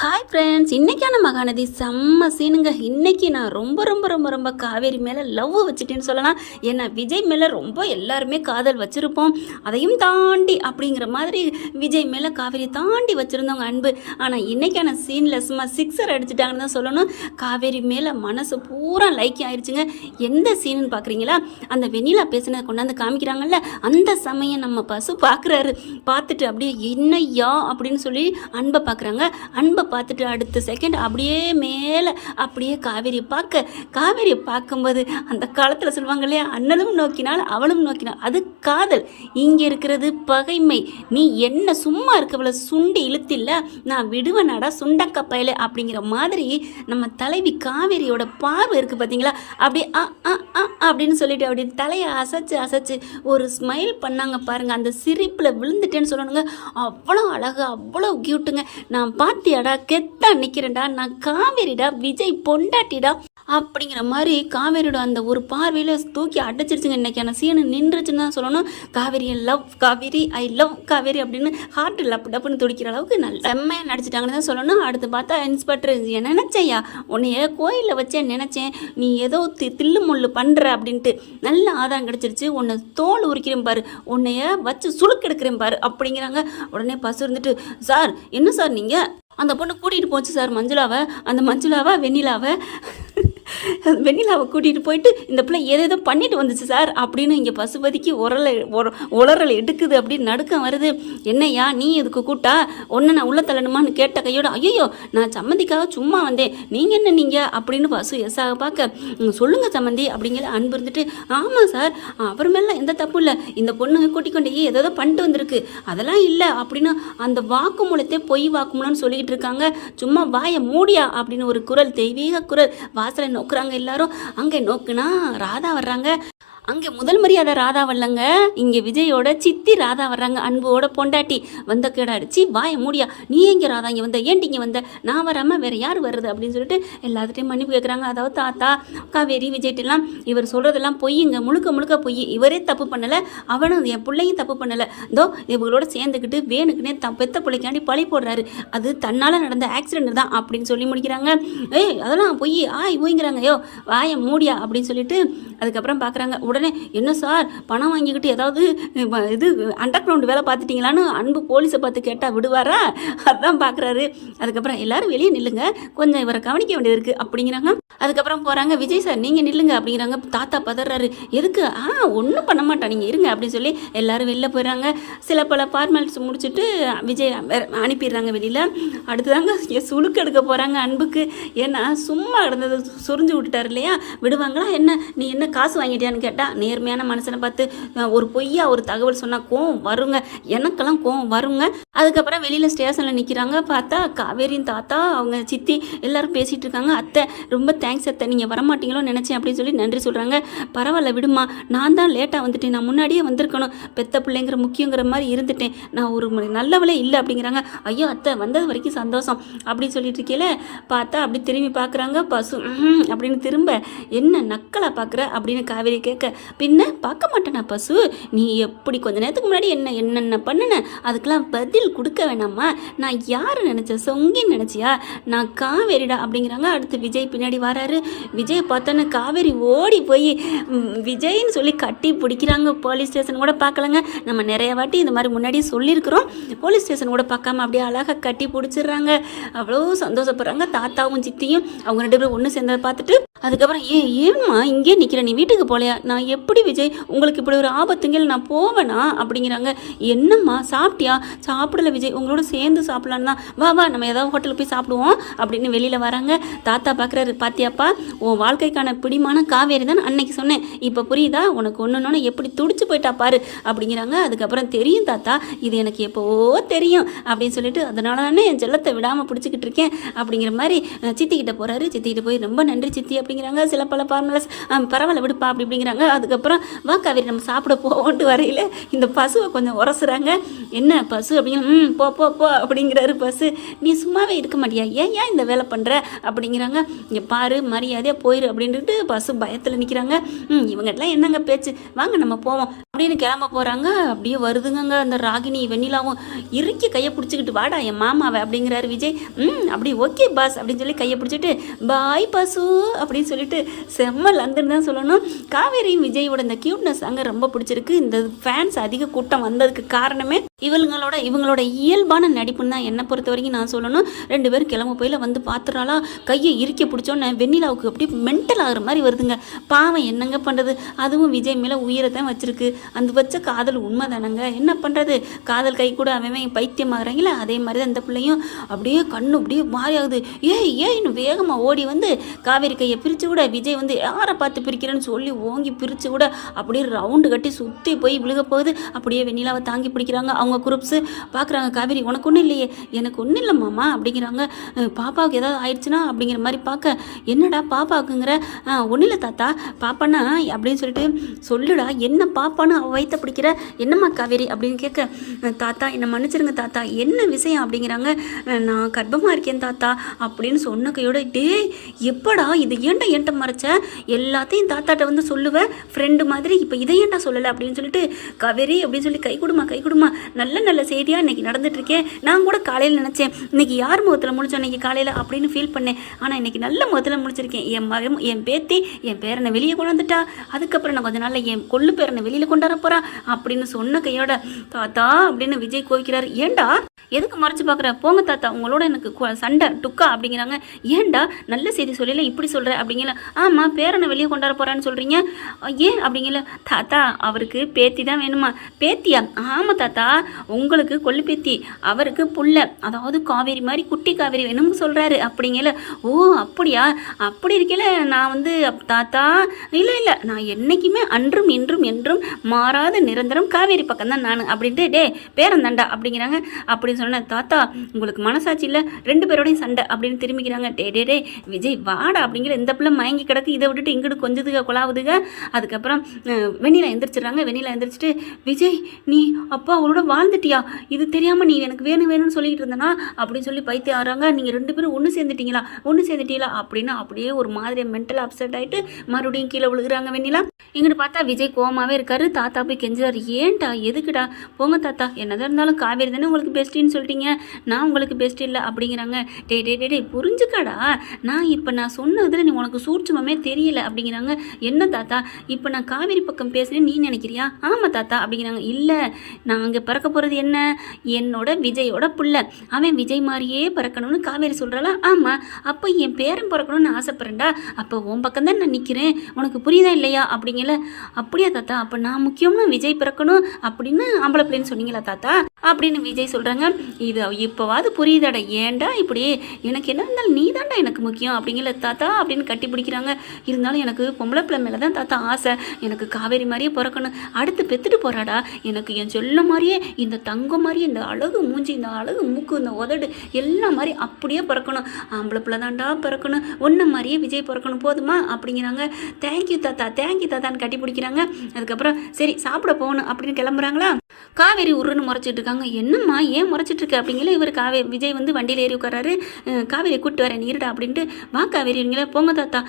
Hi friends, இன்றைக்கான மகாநதி செம்ம சீனுங்க. இன்றைக்கி நான் ரொம்ப ரொம்ப ரொம்ப ரொம்ப காவேரி மேலே லவ் வச்சுட்டேன்னு சொல்லலாம். ஏன்னா விஜய் மேலே ரொம்ப எல்லாருமே காதல் வச்சுருப்போம். அதையும் தாண்டி அப்படிங்கிற மாதிரி விஜய் மேலே காவேரி தாண்டி வச்சுருந்தவங்க அன்பு. ஆனால் இன்றைக்கான சீனில் சும்மா சிக்ஸர் அடிச்சுட்டாங்கன்னு தான் சொல்லணும். காவேரி மேலே மனசு பூரா லைக் ஆயிடுச்சுங்க. எந்த சீனுன்னு பார்க்குறீங்களா? அந்த வெண்ணிலா பேசினதை கொண்டாந்து காமிக்கிறாங்கல்ல, அந்த சமயம் நம்ம பசு பார்க்குறாரு. பார்த்துட்டு அப்படியே என்னையா அப்படின்னு சொல்லி அன்பை பார்க்குறாங்க. அன்பை பார்த்துட்டு அடுத்த செகண்ட் அப்படியே மேலே அப்படியே காவேரியை பார்க்கும்போது அந்த காலத்தில் சொல்லுவாங்க இல்லையா, அண்ணனும் நோக்கினால் அவளும் நோக்கினாள், அது காதல். இங்கே இருக்கிறது பகைமை. நீ என்ன சும்மா இருக்கவளை சுண்டி இழுத்தில்ல, நான் விடுவனாடா சுண்டக்க பயலே அப்படிங்கிற மாதிரி நம்ம தலைவி காவேரியோட பார்வை இருக்குது பார்த்தீங்களா? அப்படியே அப்படின்னு சொல்லிட்டு அப்படியே தலையை அசைச்சு ஒரு ஸ்மைல் பண்ணாங்க பாருங்க. அந்த சிரிப்பில் விழுந்துட்டேன்னு சொல்லணுங்க. அவ்வளோ அழகு, அவ்வளோ கியூட்டுங்க. நான் பார்த்தியாடா, கெத்தா நிற்கிறேன்டா, நான் காவேரிடா, விஜய் பொண்டாட்டிடா அப்படிங்கிற மாதிரி காவேரியோட அந்த ஒரு பார்வையில் தூக்கி அடிச்சிருச்சுங்க. இன்றைக்கான சீனு நின்றுச்சுன்னு தான் சொல்லணும். Kaveri love Kaveri, I love Kaveri அப்படின்னு ஹார்ட் லப்பு டப்புன்னு துடிக்கிற அளவுக்கு நல்ல செம்மையாக நடிச்சிட்டாங்கன்னு தான் சொல்லணும். அடுத்து பார்த்தா இன்ஸ்பெக்டர், நினச்சையா உன்னைய கோயிலில் வச்சே நினச்சேன், நீ ஏதோ தில்லு முள்ளு பண்ணுற அப்படின்ட்டு நல்ல ஆதாரம் கிடச்சிருச்சு, உன்னை தோல் உரிக்கிறேன் பாரு, உன்னைய வச்சு சுழுக்கெடுக்கிறேன் பாரு அப்படிங்கிறாங்க. உடனே பசு இருந்துட்டு, சார் என்ன சார் நீங்கள் அந்த பொண்ணு கூட்டிகிட்டு போச்சு சார் மஞ்சுளாவை, அந்த மஞ்சுளாவை வெண்ணிலாவை கூட்டிகிட்டு போயிட்டு இந்த பிள்ளை ஏதேதோ பண்ணிட்டு வந்துச்சு சார் அப்படின்னு இங்கே பசுபதிக்கு உளறல் எடுக்குது. அப்படின்னு நடுக்கம் வருது. என்னையா நீ எதுக்கு கூட்டா, ஒன்று நான் உள்ள தள்ளணுமான்னு கேட்ட கையோட, ஐயோ நான் சம்மந்திக்காக சும்மா வந்தேன், நீங்கள் என்ன நீங்கள் அப்படின்னு பசு எஸ்ஸாக பார்க்க, சொல்லுங்கள் சம்மந்தி அப்படிங்கிற அன்பு இருந்துட்டு, ஆமாம் சார் அவர் மேலே எந்த தப்பும் இல்லை, இந்த பொண்ணு கூட்டிக் கொண்டே ஏதோ பண்ணிட்டு வந்திருக்கு, அதெல்லாம் இல்லை அப்படின்னு அந்த வாக்குமூலத்தை பொய் வாக்குமூலம்னு சொல்லிக்கிட்டு இருக்காங்க. சும்மா வாயை மூடியா அப்படின்னு ஒரு குரல், தெய்வீக குரல். வாசலை நோக்குறாங்க எல்லாரும். அங்கே நோக்குனா ராதா வர்றாங்க. அங்கே முதல் மரியாதை ராதா வரலங்க, இங்கே விஜயோட சித்தி ராதா வர்றாங்க, அன்போட பொண்டாட்டி. வந்த கேடா அடிச்சு வாய மூடியா, நீ எங்கே ராதா இங்கே வந்த, ஏன்ட்டு இங்கே வந்த, நான் வராமல் வேறு யார் வருது அப்படின்னு சொல்லிட்டு எல்லாத்துட்டையும் மன்னிப்பு கேட்குறாங்க. அதாவது தாத்தா காவேரி விஜய்ட்டெல்லாம் இவர் சொல்கிறதெல்லாம் பொய்யுங்க, முழுக்க முழுக்க பொய், இவரே தப்பு பண்ணலை, அவனும் என் பிள்ளையும் தப்பு பண்ணலை, இதோ இவங்களோட சேர்ந்துக்கிட்டு வேணுக்குன்னே பெத்த பிள்ளைக்காண்டி பழி போடுறாரு, அது தன்னால் நடந்த ஆக்சிடென்ட் தான் அப்படின்னு சொல்லி முடிக்கிறாங்க. அதெல்லாம் பொய் ஓய்ங்கிறாங்க. ஐயோ வாய மூடியா அப்படின்னு சொல்லிட்டு அதுக்கப்புறம் பார்க்குறாங்க. உடனே என்ன சார் பணம் வாங்கிக்கிட்டு ஏதாவது இது அண்டர் கிரவுண்ட் வேலை பார்த்துட்டிங்களான்னு அன்பு போலீஸை பார்த்து கேட்டால் விடுவாரா, அதுதான் பார்க்குறாரு. அதுக்கப்புறம் எல்லாரும் வெளியே நில்லுங்க, கொஞ்சம் இவரை கவனிக்க வேண்டியது இருக்குது அப்படிங்கிறாங்க. அதுக்கப்புறம் போகிறாங்க. விஜய் சார் நீங்கள் நில்லுங்க அப்படிங்கிறாங்க. தாத்தா பதறாரு. எதுக்கு? ஒன்றும் பண்ண மாட்டா, நீங்கள் இருங்க அப்படின்னு சொல்லி எல்லாரும் வெளில போயிடுறாங்க. சில பல ஃபார்மாலிட்டிஸ் முடிச்சுட்டு விஜய் அனுப்பிடுறாங்க வெளியில். அடுத்துதாங்க சுழுக்கு எடுக்க போகிறாங்க அன்புக்கு. ஏன்னா சும்மா இருந்தது சுரிஞ்சு விட்டுட்டார் இல்லையா, விடுவாங்களா என்ன, நீ என்ன காசு வாங்கிட்டியான்னு கேட்டால், நேர்மையான மனுஷனை பார்த்து ஒரு பொய்யா ஒரு தகவல் சொன்னால் கோவம் வருங்க, எனக்கெல்லாம் கோவம் வருங்க. அதுக்கப்புறம் வெளியில் ஸ்டேஷனில் நிற்கிறாங்க. பார்த்தா காவேரியின் தாத்தா அவங்க சித்தி எல்லாரும் பேசிகிட்டு இருக்காங்க. அத்தை ரொம்ப தேங்க்ஸ் அத்தை, நீங்கள் வரமாட்டீங்களோ நினச்சேன் அப்படின்னு சொல்லி நன்றி சொல்கிறாங்க. பரவாயில்ல விடுமா, நான் தான் லேட்டாக வந்துட்டேன், நான் முன்னாடியே வந்திருக்கணும், பெத்த பிள்ளைங்கிற முக்கியங்கிற மாதிரி இருந்துட்டேன், நான் ஒரு நல்லவளே இல்லை அப்படிங்கிறாங்க. ஐயோ அத்தை வந்தது வரைக்கும் சந்தோஷம் அப்படின்னு சொல்லிட்டு இருக்கேல. பார்த்தா அப்படி திரும்பி பார்க்குறாங்க. பசு அப்படின்னு திரும்ப, என்ன நக்கலாக பார்க்குற அப்படின்னு காவேரி கேட்க, பின்ன பார்க்க மாட்டேனா பசு, நீ எப்படி கொஞ்ச நேரத்துக்கு முன்னாடி என்னென்ன பண்ணின, அதுக்கெல்லாம் பதில் கொடுக்க வேணாமா, நான் யார் நினச்சேன், சொங்கின்னு நினச்சியா, நான் காவேரிடா அப்படிங்கிறாங்க. அடுத்து விஜய் பின்னாடி வராரு. விஜய் பார்த்தோன்னு காவேரி ஓடி போய் விஜய்ன்னு சொல்லி கட்டி பிடிக்கிறாங்க. போலீஸ் ஸ்டேஷன் கூட பார்க்கலங்க, நம்ம நிறைய வாட்டி இந்த மாதிரி முன்னாடியே சொல்லியிருக்கிறோம், போலீஸ் ஸ்டேஷன் கூட பார்க்காம அப்படியே அழகாக கட்டி பிடிச்சிடுறாங்க. அவ்வளோ சந்தோஷப்படுறாங்க தாத்தாவும் சித்தியும். அவங்க 2 பேரும் ஒன்று சேர்ந்ததை பார்த்துட்டு அதுக்கப்புறம் ஏன்மா இங்கே நிற்கிற, நீ வீட்டுக்கு போகலையா, நான் எப்படி விஜய் உங்களுக்கு இப்படி ஒரு ஆபத்துங்கள் நான் போவேனா அப்படிங்கிறாங்க. என்னம்மா சாப்பிட்டியா, சாப்பிடல விஜய், உங்களோட சேர்ந்து சாப்பிட்லான்னு தான், வா நம்ம ஏதாவது ஹோட்டலுக்கு போய் சாப்பிடுவோம் அப்படின்னு வெளியில் வராங்க. தாத்தா பார்க்குறாரு. பாத்தியாப்பா உன் வாழ்க்கைக்கான பிடிமான காவேரி தான் அன்னைக்கு சொன்னேன், இப்போ புரியுதா, உனக்கு ஒன்றுன்னு எப்படி துடிச்சு போயிட்டா பாரு அப்படிங்கிறாங்க. அதுக்கப்புறம் தெரியும் தாத்தா, இது எனக்கு எப்போவோ தெரியும் அப்படின்னு சொல்லிட்டு, அதனால தானே என் செல்லத்தை விடாமல் பிடிச்சிக்கிட்டு இருக்கேன் அப்படிங்கிற மாதிரி சித்திக்கிட்ட போகிறாரு. சித்திக்கிட்ட போய் ரொம்ப நன்றி சித்தி அப்படிங்கிறாங்க. சில பல ஃபார்முலாஸ் பரவாயில்ல விடுப்பா அப்படி அப்படிங்கிறாங்க. அதுக்கப்புறம் வா காவேரி நம்ம சாப்பிட போவோன்ட்டு வரையில் இந்த பசுவை கொஞ்சம் உரசுறாங்க. என்ன பசு அப்படிங்கிற போ போ போ அப்படிங்கிறாரு பசு. நீ சும்மாவே இருக்க மாட்டியா, ஏன் இந்த வேலை பண்ணுற அப்படிங்கிறாங்க. இங்கே பாரு மரியாதையாக போயிரு அப்படின்ட்டு பசு பயத்தில் நிற்கிறாங்க. இவங்கெல்லாம் என்னங்க பேச்சு, வாங்க நம்ம போவோம் அப்படின்னு கிளம்ப போகிறாங்க. அப்படியே வருதுங்க அந்த ராகினி வெண்ணிலாவும் இறுக்கி கையை பிடிச்சிக்கிட்டு வாடா என் மாமாவை அப்படிங்கிறாரு விஜய். அப்படி ஓகே பாஸ் அப்படின்னு சொல்லி கையை பிடிச்சிட்டு பாய் பசு அப்படின்னு சொல்லிட்டு செம்ம லந்துன்னு தான் சொல்லணும். காவேரியும் விஜயோட இந்த கியூட்னஸ் அங்கே ரொம்ப பிடிச்சிருக்கு. இந்த ஃபேன்ஸ் அதிக கூட்டம் வந்ததுக்கு காரணமே இவங்களோட இயல்பான நடிப்புன்னு தான் என்னை பொறுத்த வரைக்கும் நான் சொல்லணும். 2 பேரும் கிளம்ப போயில வந்து பார்த்துறாளா, கையை இறுக்கி பிடிச்சோன்னே வெண்ணிலாவுக்கு அப்படியே மென்டல் ஆகிற மாதிரி வருதுங்க. பாவம் என்னங்க பண்ணுறது, அதுவும் விஜய் மேலே உயிரை தான் வச்சிருக்கு. அந்த வச்ச காதல் உண்மை தானங்க, என்ன பண்ணுறது, காதல் கை கூட அவன் பைத்தியம் ஆகுறாங்களே அதே மாதிரி தான் இந்த பிள்ளையும். அப்படியே கண்ணு அப்படியே மாறி ஆகுது. ஏன்னு வேகமாக ஓடி வந்து காவேரி கையை பிரித்து விட விஜய் வந்து யாரை பார்த்து பிரிக்கிறேன்னு சொல்லி ஓங்கி பிரித்து விட அப்படியே ரவுண்டு கட்டி சுற்றி போய் விழுக போகுது. அப்படியே வெண்ணிலாவை தாங்கி பிடிக்கிறாங்க அவங்க குரூப்ஸு. பார்க்குறாங்க காவேரி உனக்கு ஒன்றும் இல்லையே, எனக்கு ஒன்றும் இல்லை மாமா அப்படிங்கிறாங்க. பாப்பாவுக்கு ஏதாவது ஆயிடுச்சுன்னா அப்படிங்கிற மாதிரி பார்க்க, என்னடா பாப்பாவுக்குங்கிற, ஒன்றும் இல்லை தாத்தா பாப்பானா அப்படின்னு சொல்லிட்டு சொல்லுடா, என்ன பாப்பான்னு அவள் வயிற்ற பிடிக்கிற, என்னம்மா காவேரி அப்படின்னு கேட்க, தாத்தா என்னை மன்னிச்சிருங்க தாத்தா என்ன விஷயம் அப்படிங்கிறாங்க. நான் கர்ப்பமாக இருக்கேன் தாத்தா அப்படின்னு சொன்ன கையோட, டே எப்படா இது ஏன்டா என்கிட்ட மறைச்ச, எல்லாத்தையும் தாத்தாட்ட வந்து சொல்லுவேன் ஃப்ரெண்டு மாதிரி, இப்போ இதை ஏன்டா சொல்லலை அப்படின்னு சொல்லிட்டு, காவேரி அப்படின்னு சொல்லி கை கொடுமா நல்ல நல்ல செய்தியாக இன்றைக்கி நடந்துட்டுருக்கேன். நான் கூட காலையில் நினச்சேன் இன்றைக்கி யார் முகத்தில் முடிச்சோம் இன்றைக்கி காலையில் அப்படின்னு ஃபீல் பண்ணேன். ஆனால் இன்றைக்கி நல்ல முகத்தில் முடிச்சிருக்கேன். என் பேத்தி என் பேரனை வெளியே கொண்டு வந்துட்டா, அதுக்கப்புறம் நான் கொஞ்ச நாளில் என் கொள்ளு பேரனை வெளியில் கொண்டாட போகிறா அப்படின்னு சொன்ன கையோட, தாத்தா அப்படின்னு விஜய் கோவிக்கிறார். ஏண்டா எதுக்கு மறைச்சு பார்க்குற, போங்க தாத்தா உங்களோட எனக்கு சண்டை டுக்கா அப்படிங்கிறாங்க. ஏன்டா நல்ல செய்தி சொல்லல இப்படி சொல்கிற அப்படிங்கல. ஆமாம் பேரனை வெளியே கொண்டாட போகிறான்னு சொல்கிறீங்க, ஏன் அப்படிங்கல. தாத்தா அவருக்கு பேத்தி தான் வேணுமா. பேத்தியா? ஆமாம் தாத்தா உங்களுக்கு கொள்ளு பேத்தி, அவருக்கு புள்ள, அதாவது காவேரி மாதிரி குட்டி காவேரி வேணும்னு சொல்கிறாரு அப்படிங்கல. ஓ அப்படியா, அப்படி இருக்கல நான் வந்து தாத்தா இல்லை நான் என்றைக்குமே அன்றும் இன்றும் என்றும் மாறாத நிரந்தரம் காவேரி பக்கம் தான் நான் அப்படின்ட்டு, டே பேரன் தாண்டா அப்படிங்கிறாங்க. அப்படின்னு சொன்னேன். தாத்தா உங்களுக்கு மனசாட்சி இல்லை, 2 பேரோடையும் சண்டை அப்படின்னு திரும்பிக்கிறாங்க. டே விஜய் வாடா அப்படிங்கிற, இந்த பிள்ளை மயங்கி கிடக்கு, இதை விட்டுட்டு இங்கிட்டு கொஞ்சதுக கொலாவுதுக. அதுக்கப்புறம் வெண்ணிலா எந்திரிச்சிடுறாங்க. வெண்ணிலா எந்திரிச்சிட்டு, விஜய் நீ அப்பா அவரோட வாழ்ந்துட்டியா, இது தெரியாமல் நீ எனக்கு வேணும்னு சொல்லிட்டு இருந்தனா அப்படின்னு சொல்லி பைத்தியம் ஆகிறாங்க. நீங்கள் 2 பேரும் ஒன்று சேர்ந்துட்டீங்களா அப்படின்னு அப்படியே ஒரு மாதிரி மென்டல் அப்செட் ஆகிட்டு மறுபடியும் கீழே விழுகிறாங்க வெண்ணிலா. இங்கிட்டு பார்த்தா விஜய் கோவமாகவே இருக்காரு. தாத்தா போய் கெஞ்சுறாரு, ஏன்டா எதுக்குடா, போங்க தாத்தா என்னதான் இருந்தாலும் காவேரி தானே உங்களுக்கு பெஸ்ட்டின்னு சொல்லிட்டீங்க, நான் உங்களுக்கு பெஸ்ட் இல்லை அப்படிங்கிறாங்க. டே புரிஞ்சுக்காடா, நான் சொன்னதில் நீ உனக்கு சூட்சுமமே தெரியல அப்படிங்கிறாங்க. என்ன தாத்தா இப்போ நான் காவேரி பக்கம் பேசுகிறேன் நீ நினைக்கிறியா? ஆமாம் தாத்தா அப்படிங்கிறாங்க. இல்லை நான் அங்கே பிறக்க போகிறது என்ன, என்னோட விஜயோட புள்ள, அவன் விஜய் மாதிரியே பிறக்கணும்னு காவேரி சொல்கிறாளா? ஆமாம் அப்போ என் பேரன் பிறக்கணும்னு ஆசைப்பட்றேன்டா, அப்போ உன் பக்கம் தான் நான் நிற்கிறேன், உனக்கு புரியுதா இல்லையா அப்படிங்கல. அப்படியா தாத்தா, அப்போ நான் முக்கியம்னு விஜய் பிறக்கணும் அப்படின்னு ஆம்பளை பிள்ளைன்னு சொன்னீங்களா தாத்தா அப்படின்னு விஜய் சொல்கிறாங்க. இது இப்போவாது புரியுதாடா, ஏன்டா இப்படி, எனக்கு என்ன இருந்தாலும் நீ தாண்டா எனக்கு முக்கியம் அப்படிங்கல தாத்தா அப்படின்னு கட்டி பிடிக்கிறாங்க. இருந்தாலும் எனக்கு பொம்பளை பிள்ளை மேலே தான் தாத்தா ஆசை, எனக்கு காவேரி மாதிரியே பிறக்கணும், அடுத்து பெற்றுட்டு போகிறாடா, எனக்கு என் சொல்ல மாதிரியே இந்த தங்கம் மாதிரியே இந்த அழகு மூஞ்சி, இந்த அழகு மூக்கு, இந்த உதடு எல்லாம் மாதிரி அப்படியே பிறக்கணும், ஆம்பளை பிள்ளை தாண்டா பிறக்கணும், ஒன்றை மாதிரியே விஜய் பிறக்கணும் போதுமா அப்படிங்கிறாங்க. தேங்க்யூ தாத்தான்னு கட்டி பிடிக்கிறாங்க. அதுக்கப்புறம் சரி சாப்பிட போகணும் அப்படின்னு கிளம்புறாங்களா. காவேரி உருன்னு முறைச்சிட்டு இருக்காங்க. என்னம்மா ஏன் முறைச்சிட்டு இருக்கு அப்படிங்கிற. இவர் விஜய் வந்து வண்டியில் ஏறி உட்காராரு. காவேரி கூப்பிட்டு வரேன் நீருடா அப்படின்ட்டு, வா காவேரிங்களே போங்க தாத்தா,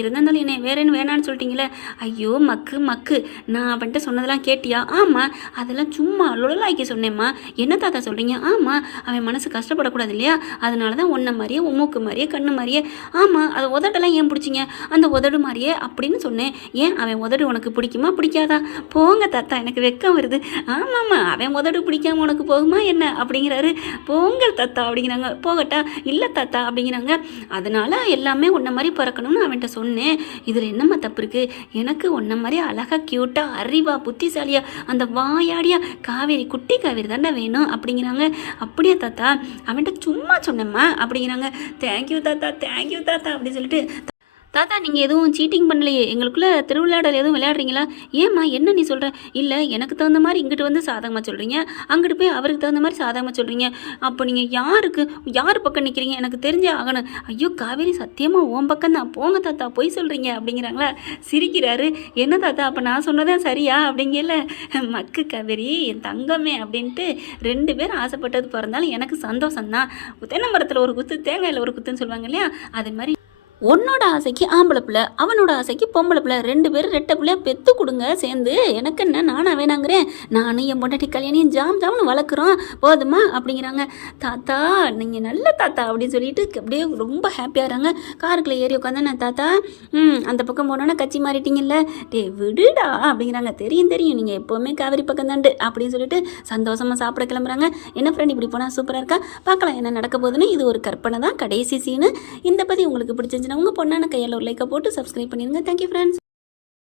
இருந்தாலும் என்ன வேணான்னு சொல்லிட்டீங்களே. ஐயோ மக்கு நான் அவன்கிட்ட சொன்னதெல்லாம் கேட்டியா? ஆமாம் அதெல்லாம் சும்மா லொடலாக்கி சொன்னேம்மா. என்ன தாத்தா சொல்கிறீங்க? ஆமாம் அவன் மனசு கஷ்டப்படக்கூடாது இல்லையா, அதனால தான் ஒன்றை மாதிரியே மூக்கு மாதிரியே கண்ணு மாதிரியே. ஆமாம் அதை உதட்டெல்லாம் ஏன் பிடிச்சிங்க, அந்த உதடு மாதிரியே அப்படின்னு சொன்னேன். ஏன் அவன் உதடு உனக்கு பிடிக்குமா பிடிக்காதா? போங்க தாத்தா எனக்கு வெக்கம் வருது. ஆமாம்மா அவன் உதடு பிடிக்காம உனக்கு போகுமா என்ன அப்படிங்கிறாரு. பொங்கல் தாத்தா அப்படிங்கிறாங்க. போகட்டா? இல்லை தாத்தா அப்படிங்கிறாங்க. அதனால எல்லாமே உன்ன மாதிரி பிறக்கணும்னு அவன்கிட்ட சொன்னேன், இதில் என்னம்மா தப்பு இருக்குது, எனக்கு உன்ன மாதிரி அழகாக க்யூட்டாக அறிவா புத்திசாலியா அந்த வாயாடியா காவேரி குட்டி காவேரி தாண்டா வேணும் அப்படிங்கிறாங்க. அப்படியா தாத்தா, அவன்கிட்ட சும்மா சொன்னேம்மா அப்படிங்கிறாங்க. தேங்க்யூ தாத்தா அப்படின்னு சொல்லிட்டு தாத்தா நீங்கள் எதுவும் சீட்டிங் பண்ணலையே, எங்களுக்குள்ள திருவிளையாடல் எதுவும் விளையாடுறீங்களா? ஏம்மா என்ன நீ சொல்கிற? இல்லை எனக்கு தகுந்த மாதிரி இங்கிட்டு வந்து சாதகமாக சொல்கிறீங்க, அங்கிட்டு போய் அவருக்கு தகுந்த மாதிரி சாதகமாக சொல்கிறீங்க. அப்போ நீங்கள் யார் பக்கம் நிற்கிறீங்க எனக்கு தெரிஞ்சே ஆகணும். ஐயோ காவேரி சத்தியமாக உன் பக்கம் தான், போங்க தாத்தா பொய் சொல்கிறீங்க அப்படிங்கிறாங்களா. சிரிக்கிறாரு. என்ன தாத்தா அப்போ நான் சொன்னதான் சரியா அப்படிங்கல. மக்கு காவேரி என் தங்கமே அப்படின்ட்டு 2 பேரும் ஆசைப்பட்டது பிறந்தாலும் எனக்கு சந்தோஷம்தான். தென்னை மரத்தில் ஒரு குத்து தேங்காயில் ஒரு குத்துன்னு சொல்லுவாங்க இல்லையா, அது மாதிரி உன்னோட ஆசைக்கு ஆம்பளை பிள்ளை, அவனோட ஆசைக்கு பொம்பளை பிள்ளை, 2 பேரும் ரெட்டை பிள்ளையா பெற்று கொடுங்க சேர்ந்து. எனக்கு என்ன நானா வேணாங்கிறேன், நானும் என் பொண்டாட்டி கல்யாணியும் ஜாம்னு வளர்க்குறோம் போதுமா அப்படிங்கிறாங்க. தாத்தா நீங்கள் நல்ல தாத்தா அப்படின்னு சொல்லிட்டு அப்படியே ரொம்ப ஹாப்பியாகிறாங்க. காருக்குள்ளே ஏறி உட்காந்தானே தாத்தா அந்த பக்கம் போனோன்னா கட்சி மாறிட்டீங்கல்ல, டே விடுடா அப்படிங்கிறாங்க. தெரியும் நீங்கள் எப்போவுமே காவேரி பக்கம் தாண்டு அப்படின்னு சொல்லிட்டு சந்தோஷமாக சாப்பிட கிளம்புறாங்க. என்ன ஃப்ரெண்ட் இப்படி போனால் சூப்பராக இருக்கா, பார்க்கலாம் என்ன நடக்க போகுதுன்னு. இது ஒரு கற்பனை தான், கடைசி சீனு. இந்த பற்றி உங்களுக்கு பிடிச்சிருந்துச்சுன்னா உங்கள் பொண்ணான கையால் ஒரு லைக்கை போட்டு சப்ஸ்கிரைப் பண்ணிடுங்க. Thank you friends.